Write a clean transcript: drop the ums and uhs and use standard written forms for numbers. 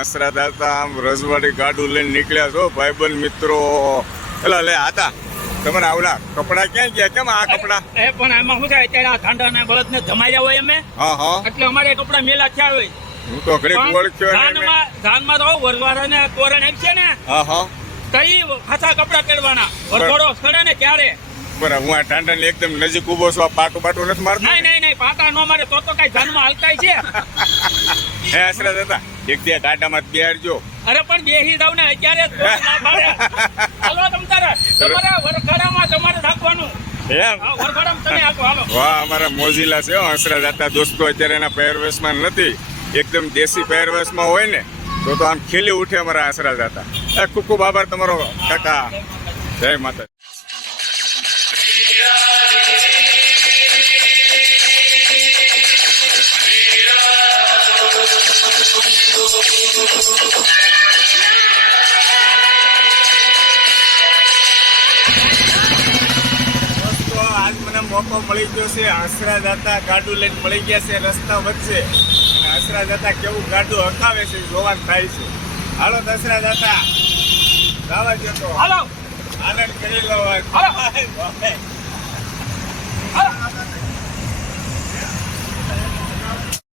હસરાતા હતા આમ રજવાડી ગાડું લઈને નીકળ્યા છો ભાઈબંધ મિત્રો. એલા લે આતા તમારે આવડા કપડા ક્યાં ગયા? કેમ આ કપડા? એ પણ આમાં શું થાય અત્યારે આ ઠંડા ને બળદ ને જમાયા હોય અમે હા હા એટલે અમારે કપડા મેલા થયા હોય. હું તો ઘડીક ઓળખ્યો ને મેં. ધાનમાં તો વરવાળા ને તોરણ આપશે ને હા હા કઈ ખાસા કપડા પહેરવાના વરઘોડો સડે ને ત્યારે. બરાબર. હું આ ટાંડા ને એકદમ નજીક ઉભો છું. આ પાટું બાટું નથી મારતું? નહીં પાટા નો મારે તો કઈ જાનમાં હાલતાય છે. હે હસરત હતા એક બે ટાંડામાં બેહાડજો. અરે પણ બેહી જાવ ને અત્યારે જ ના ભાડે. હાલો તમારે વરઘોડામાં તમારે રાખવાનું. એમ? હા, વરઘોડામાં તમે આપો હાલો. વાહ અમારા મોજીલા છે હસરત હતા દોસ્તો. અત્યારે એના પહેરવેશમાં નથી, એકદમ દેશી પહેરવેશમાં હોય ને તો આમ ખીલી ઉઠે અમારા હસરત હતા. ખૂબ ખૂબ આભાર તમારો કાકા. જય માતા. આજ મને મોકો મળી ગયો છે. હસરા દાતા ગાડું લઈને મળી ગયા છે રસ્તા વચ્ચે. અને હસરા દાતા કેવું ગાડું હકાવે છે જોવાનું થાય છે. હાલો દસરા દાતા જવા દો તો હાલો આનંદ કરી લો. હાલો.